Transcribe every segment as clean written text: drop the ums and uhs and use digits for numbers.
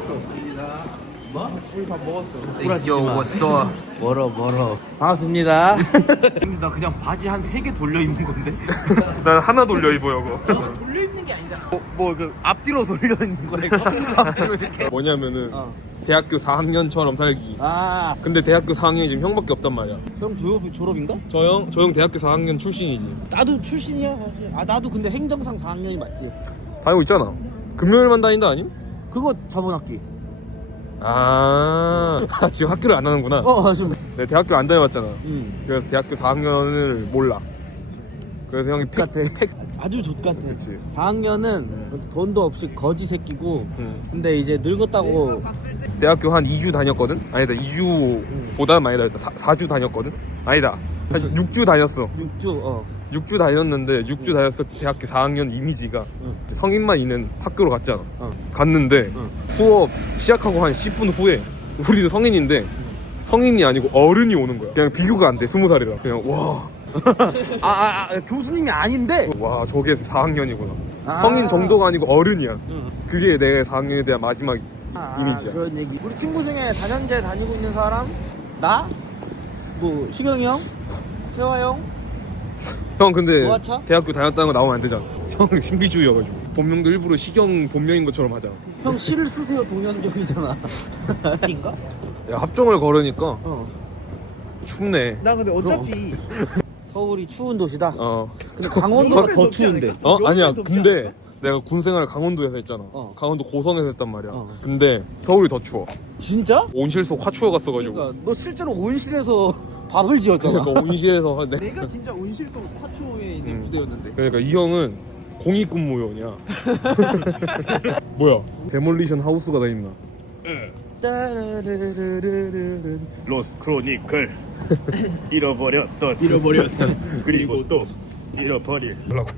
먹었어. 뭐? 우리 밥 먹었어. Yo, what's up? 멀어. 반갑습니다. 근데 나 그냥 바지 한 3개 돌려 입는 건데? 난 하나 돌려 입어 이거. 돌려 입는 게 아니잖아. 뭐 그 앞뒤로 돌려 입는 거야 이거? 앞뒤로 이렇게. 뭐냐면은 대학교 4학년처럼 살기. 아, 근데 대학교 4학년이 지금 형밖에 없단 말이야. 형 졸업인가? 저 형 대학교 4학년 출신이지. 나도 출신이야 사실. 아 나도 근데 행정상 4학년이 맞지. 다니고 있잖아. 금요일만 다닌다 아님? 그거 저번 학기. 아 지금 학교를 안 하는구나. 좀. 내 대학교 안 다녀봤잖아. 응. 그래서 대학교 4학년을 몰라. 그래서 형이 같아. 아주 좆같아. 그치. 4학년은 돈도 없이 거지 새끼고. 응. 근데 이제 늙었다고. 대학교 한 2주 다녔거든? 아니다 2주보다 많이 다녔다. 4주 다녔거든? 아니다 한 6주 다녔어. 6주. 6주 다녔는데 6주 다녔을 때 대학교 4학년 이미지가 응. 성인만 있는 학교로 갔잖아. 어. 갔는데 응. 수업 시작하고 한 10분 후에 우리도 성인인데 성인이 아니고 어른이 오는 거야. 그냥 비교가 안 돼. 20살이라 그냥 교수님이 아닌데. 와 저게 4학년이구나. 아. 성인 정도가 아니고 어른이야. 응. 그게 내 4학년에 대한 마지막 이미지야. 그런 얘기. 우리 친구 중에 4년제 다니고 있는 사람? 나? 뭐 시경이 형? 세화 형? 형 근데 노아차? 대학교 다녔다는 거 나오면 안 되잖아. 형 신비주의여가지고 본명도 일부러 시경 본명인 것처럼 하잖아. 형 시를 쓰세요 동현경이잖아. 인가? 야 합정을 걸으니까 어. 춥네. 나 근데 어차피 서울이 추운 도시다. 어. 근데 강원도가 더 덥지 추운데. 않을까? 어? 아니야. 여름엔 덥지 근데 않을까? 내가 군 생활 강원도에서 했잖아. 어. 강원도 고성에서 했단 말이야. 어. 근데 서울이 더 추워. 진짜? 온실속 화추어 갔어가지고. 그러니까 너 실제로 온실에서 밥을 지었잖아. 그러니까 온실에서 내가 진짜 온실속 화초에 있는 음. 부대였는데 그러니까 이 형은 공익근무요냐. 뭐야? 데몰리션 하우스가 다 있나? 따라르르르르르. 로스 크로니클 잃어버렸던 그리고 또 잃어버릴 뭐라고?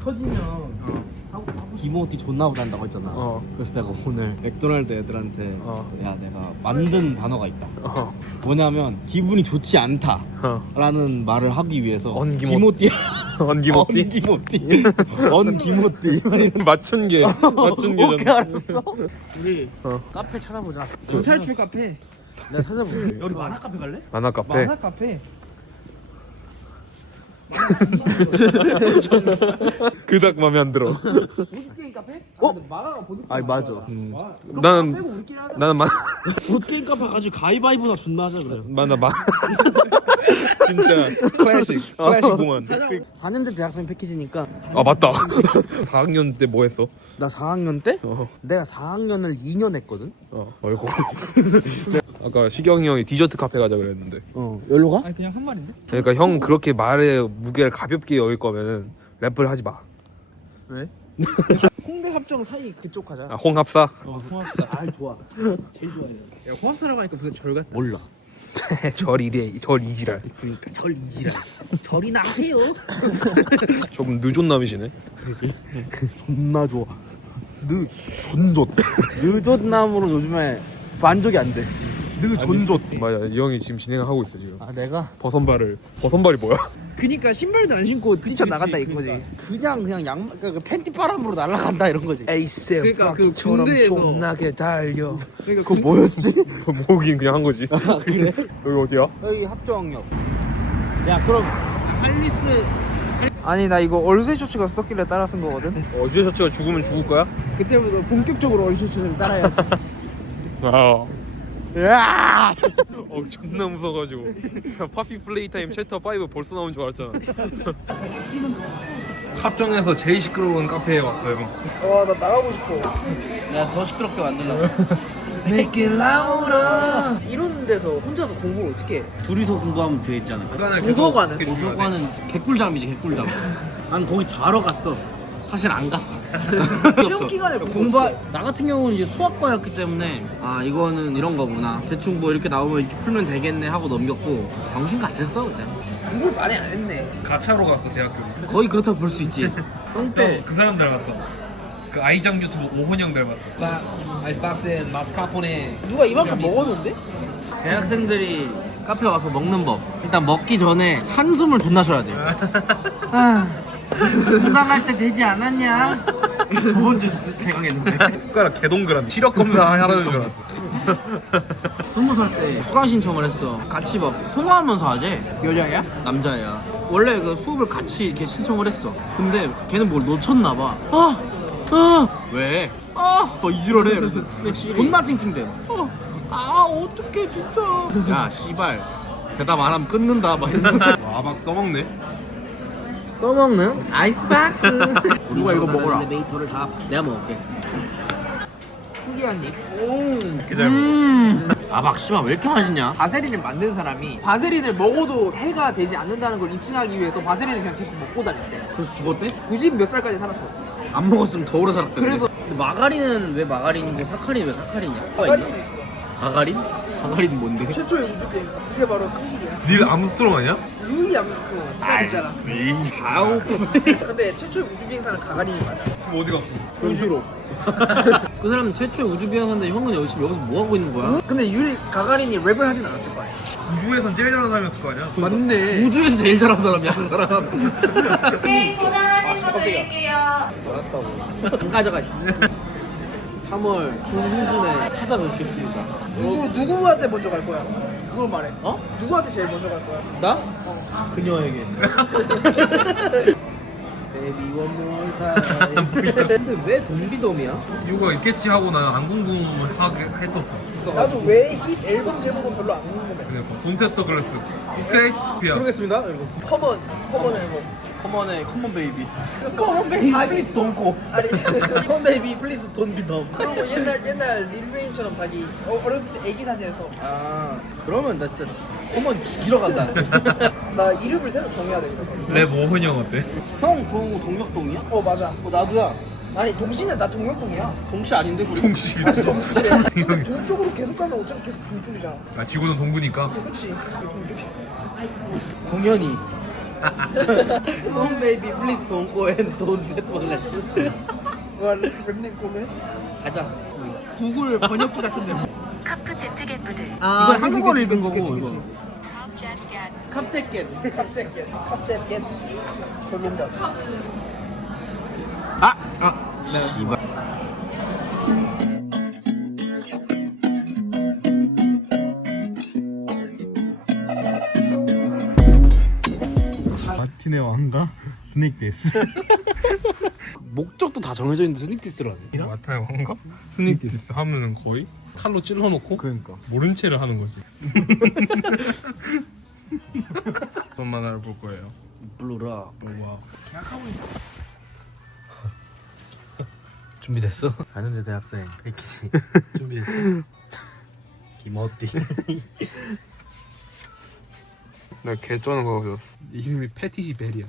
터지면 기모티 존나 못한다고 했잖아. 어. 그래서 내가 오늘 맥도날드 애들한테 야 내가 만든 단어가 있다. 어. 뭐냐면 기분이 좋지 않다 어. 라는 말을 하기 위해서 언기모티. 기모티 언기모티. 언기모티 맞춘 게 오케이 잖아. 알았어. 우리 어. 카페 찾아보자. 경찰출 카페 내가 찾아볼게. 우리 만화 카페 갈래? 만화 카페. 만화 카페 그닥 맘에 안 들어. 보드게임 카페? 만화가 보드게임 아니 맞아. 나는 보드게임 카페 가지고 가위바위보나 존나 하자 그래. 진짜 클래식 공원. 4년제 대학생 패키지니까. 아 맞다. 4학년 때 뭐 했어? 나 4학년 때? 어. 내가 4학년을 2년 했거든? 어이구. 아까 시경이 형이 디저트 카페 가자 그랬는데. 여기로 가? 아니 그냥 한 말인데? 그러니까 형 그렇게 말의 무게를 가볍게 여길 거면은 랩을 하지 마. 왜? 홍대 합정 사이 그쪽 가자. 아, 홍합사? 홍합사 좋아 제일 좋아해요. 야 홍합사라고 하니까 무슨 절 같다. 몰라. 절 이지랄. 그러니까 절 이지랄. 절이 나세요. 조금 늦은남이시네. 존나 좋아. 존좋. 늦었남으로 요즘에 만족이 안 돼. 존좋. 맞아, 이 형이 지금 진행을 하고 있어 지금. 아 내가 버선발이 뭐야? 그니까 신발도 안 신고 뛰쳐나간다 이거지. 그냥 양말 그 팬티 바람으로 날아간다 이런 거지. 에이스 그러니까 그 군대에서 존나게 달려. 그러니까 그거 뭐였지? 모으긴 그냥 한 거지. 그래? 여기 어디야? 여기 합정역. 야 그럼 할리스 아니 나 이거 얼쇠 셔츠가 썼길래 따라 쓴 거거든. 어제 셔츠가 죽으면 죽을 거야? 그때부터 본격적으로 얼쇠 셔츠를 따라야지. 아. 야! 존나 무서워가지고. 파피 플레이타임 챕터 5 벌써 나온 줄 알았잖아. 합정에서 제일 시끄러운 카페에 왔어요. 와 나 나가고 싶어. 내가 더 시끄럽게 만들려고. Make it louder. 이런 데서 혼자서 공부를 어떻게 해? 둘이서 공부하면 되겠잖아. 도서관은? 도서관은 개꿀잠이지 개꿀잠. 난 거기 자러 갔어. 사실 안 갔어. 시험 기간에 나 같은 경우는 이제 수학과였기 때문에 아 이거는 이런 거구나. 대충 뭐 이렇게 나오면 이렇게 풀면 되겠네 하고 넘겼고 정신 같았어 그냥. 공부를 많이 안 했네. 가차로 갔어 대학교. 거의 그렇다고 볼 수 있지. 때 그 사람 닮았어. 그 아이장 유튜브 오헌영 닮았어. 아이스박스에 마스카포네 누가 이만큼 먹었는데? 대학생들이 카페 와서 먹는 법. 일단 먹기 전에 한숨을 존나 쉬어야 돼. 아, 건강할 때 되지 않았냐? 저번 주에 개강했는데. 숟가락 개동그란 시력 검사 하라는 줄 알았어. 20살 때 수강 신청을 했어. 같이 막 통화하면서 하재. 여자야? 남자야. 원래 그 수업을 같이 이렇게 신청을 했어. 근데 걔는 뭘 놓쳤나 봐. 왜? 뭐 이지랄해. 그래서 근데 존나 찡찡대. 어떡해 진짜. 야 씨발 대답 안 하면 끊는다 막 이러면서. 와, 막 떠먹네. 떠먹는 아이스박스. 누가 이거 먹어라. 엘리베이터를 다 내가 먹을게. 특이한 입. 이렇게 잘 먹어. 아박 씨발 왜 이렇게 맛있냐? 바세린을 만든 사람이 바세린을 먹어도 해가 되지 않는다는 걸 입증하기 위해서 바세린을 그냥 계속 먹고 다녔대. 그래서 죽었대? 90 몇 살까지 살았어. 안 먹었으면 더 오래 살았대. 그래서- 근데 마가린은 왜 마가린이고 사카린은 왜 사카린이야? 가가린도 있어. 가가린? 가가린 뭔데? 최초의 우주 비행사. 이게 바로 상식이야. 닐 암스트롱 아니야? 루이 암스트롱. 있잖아. 아우. 근데 최초의 우주 비행사는 가가린이 맞아. 지금 어디 갔어? 우주로. 그 사람 최초의 우주비행사인데 형은 여기서 뭐 하고 있는 거야? 근데 유리 가가린이 랩을 하진 않았을 거 아니야. 우주에선 제일 잘하는 사람이었을 거 아니야? 맞네. 우주에서 제일 잘하는 사람이야 그 사람. 네, 소다 하나씩 더 드릴게요. 안 가져가. 3월 중순에 찾아뵙겠습니다. 누구한테 먼저 갈 거야? 그걸 말해. 어? 누구한테 제일 먼저 갈 거야? 나? 그녀에게. Baby one more time. 근데 왜 돈비돔이야? 이유가 있겠지 하고 나는 안 궁금하게 했었어. 나도 왜 힙 앨범 제목은 별로 안 궁금해. 그러니까 본테터 글래스. 오케이? 피야. 그러겠습니다. 그리고 커먼 앨범. 커먼의 커먼 베이비. 커먼 베이비 플리즈 돈고. 아니 커먼 베이비 플리즈 돈비돔. 그리고 옛날 릴웨인처럼 자기 어렸을 때 애기 사진에서 아 그러면 나 진짜 커먼 죽이러 간다. 나 이름을 새로 정해야 돼 그래서. 랩 오흔이 형 어때? 형 동혁동이야? 어 맞아. 나도야. 아니 동시는 나 동혁동이야. 동시 아닌데 우리? 동시. 아니 동시. 근데 동쪽으로 계속 가면 어차피 계속 동쪽이잖아. 아, 지구는 동구니까. 그치? 동쪽이. 동현이. 홈 베이비 플리즈 돈고 앤 돈데 돈레스. 와 랩님 고르해? 가자. 구글 번역기 같은데. 카프 제트겟 부드 이거 한국어로 읽은 거고 이거. 갑자기 별론가. 씨발. 마틴의 왕가 스닉데스. 목적도 다 정해져 있는데 스닉디스를 하네. 마타의 왕가? 스닉 디스 하면은 거의 칼로 찔러놓고 그러니까. 모른 채를 하는 거지. 어떤 만화를 볼 거예요? 블루라. 와. 준비됐어? 4년제 대학생 패키지 준비됐어? 김어띠. 내가 개 쩌는 거 가져왔어. 이름이 패티시 베리야.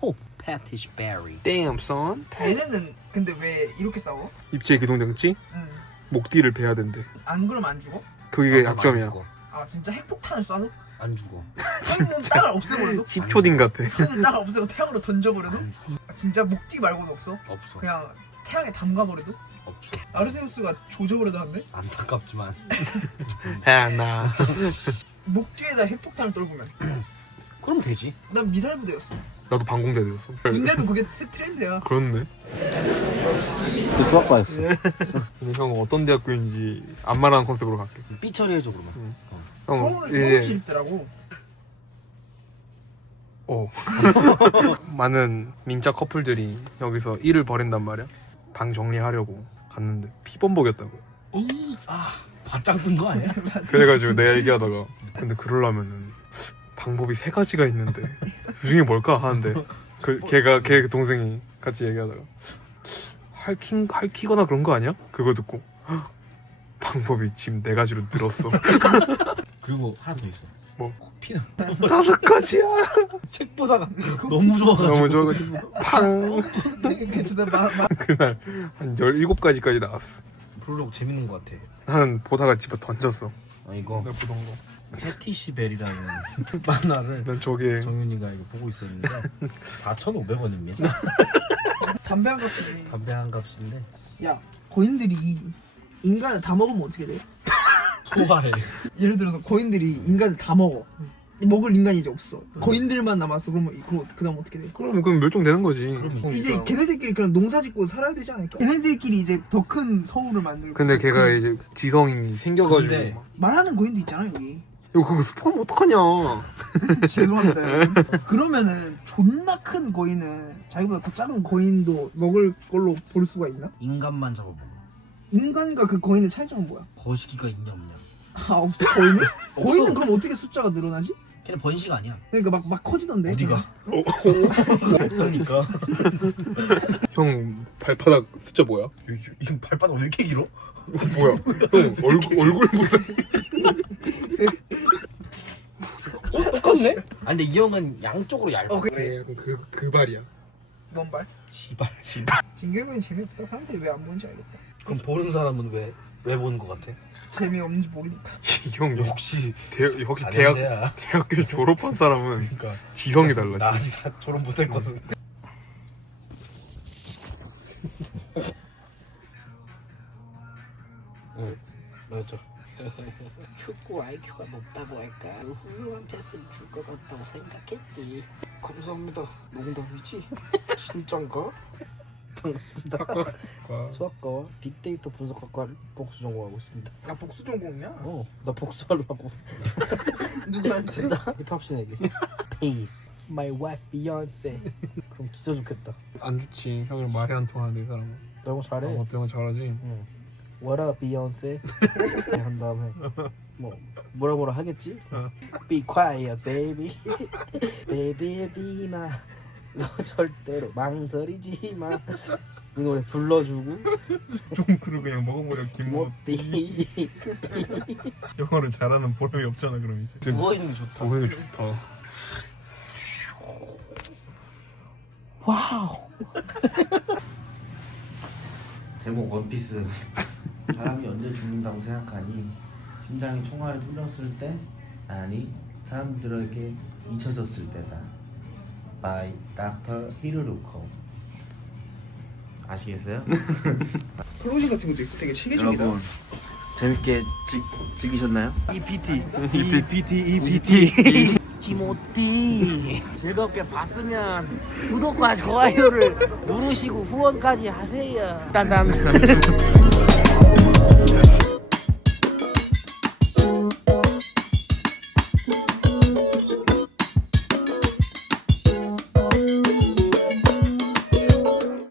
오, 패티시 베리. Damn son. 얘네는 근데 왜 이렇게 싸워? 입체 기동장치? 응. 목뒤를 베야 된대. 안 그러면 안 죽어? 그게 약점이야. 아 진짜 핵폭탄을 쏴도? 안 죽어. 쏘는 땅을 없애버려도? 10초딘 같아. 쏘는 땅을 없애고 태양으로 던져버려도? 아, 진짜 목뒤 말고는 없어? 없어. 그냥 태양에 담가버려도? 없어. 아르세우스가 조져버려도 안 돼? 안타깝지만. 하나. 목뒤에다 핵폭탄을 떨구면 그럼 되지. 난 미사일 부대였어. 나도 방공대 되었어. 군대도 그게 트렌드야. 그렇네. 그 수학과였어. 근데 형 어떤 대학교인지 안 말하는 컨셉으로 갈게. 삐 처리해줘 그러면. 형 서울은 이제 서울시 있더라고. 많은 민자 커플들이 여기서 일을 벌인단 말이야. 방 정리하려고 갔는데 피범벅이었다고. 바짝 뜬 거 아니야? 그래가지고 내가 얘기하다가 근데 그러려면은 방법이 3가지가 있는데 그 중에 뭘까 하는데 걔 동생이 같이 얘기하다가 할퀴거나 그런 거 아니야? 그거 듣고 헉, 방법이 지금 4가지로 늘었어. 그리고 하나 더 있어. 뭐? 코피는 5가지야. 책 보다가 너무 좋아가지고. 너무 좋아가지고 팡. 괜찮아. 그날 한 17가지까지 나왔어. 블루록 재밌는 거 같아. 나는 보다가 집에 던졌어. 이거 내가 보던 거. 패티시 벨이라는 만화를 난 저게 정윤이가 이거 보고 있었는데 4,500원입니다. 담배 한 값이지. 담배 한 값인데 야, 고인들이 인간을 다 먹으면 어떻게 돼? 소화해. 예를 들어서 고인들이 인간을 다 먹어. 먹을 인간이 이제 없어. 거인들만 남았어. 그러면 그다음 어떻게 돼? 그럼 멸종되는 거지. 이제 걔네들끼리 그냥 농사짓고 살아야 되지 않을까? 걔네들끼리 이제 더 큰 서울을 만들고. 근데 걔가 이제 지성이 생겨가지고 근데- 막. 말하는 거인도 있잖아 여기. 야 그거 스포하면 어떡하냐. 죄송합니다. 여러분. 그러면은 존나 큰 거인은 자기보다 더 작은 거인도 먹을 걸로 볼 수가 있나? 인간만 잡아먹어. 인간과 그 거인의 차이점은 뭐야? 거시기가 있냐 없냐. 아 없어 거인은? 거인은 그럼 어떻게 숫자가 늘어나지? 걔는 번식 아니야. 그러니까 막 커지던데. 어디가? 그러니까. 형 발바닥 숫자 뭐야? 이 발바닥 왜 이렇게 길어? 뭐야? 형 얼굴보다 똑같네? 아니 근데 이 형은 양쪽으로 얇아. 약간 그 발이야. 뭔 말? 씨발. 진격은 재미없다. 사람들이 왜 안 보는지 알겠다. 그럼 보는 사람은 왜 보는 것 같아? 재미없는지 모르니까. 형 역시 대학교 졸업한 사람은 그러니까 지성이 달라. 나 아직 졸업 못했거든. 응 맞아. 축구 IQ가 높다고 할까? 훌륭한 패스를 줄 것 같다고 생각했지. 감사합니다. 농담이지? 진짠가? 반갑습니다. 수학과와 빅데이터 분석학과를 복수 전공하고 있습니다. 나 복수 전공이야. 나 복수하려고. 누구한테? 나 힙합 신에게. Peace, my wife Beyonce. 그럼 진짜 좋겠다. 안 좋지. 형이랑 말이 안 통하는데 이 사람은. 너 영어 잘해. 어떤 건 잘하지. 응. What up, Beyonce? 한 다음에 뭐라 하겠지? Be quiet, baby. Baby, be my. 너 절대로 망설이지 마. 이 노래 불러주고. 쫑크를 그냥 먹어버려 못디. 영어를 잘하는 보람이 없잖아 그럼 이제. 누워 있는 게 좋다. 오히려 좋다. 제목 원피스. 사람이 언제 죽는다고 생각하니 심장이 총알을 뚫렸을 때 아니 사람들에게 잊혀졌을 때다. by Dr. 히로루코. 아시겠어요? 클로징 같은 것도 있어. 되게 체계적이다. 여러분 재밌게 즐기셨나요? EPT. 티모티 즐겁게 봤으면 구독과 좋아요를 누르시고 후원까지 하세요. 딴딴.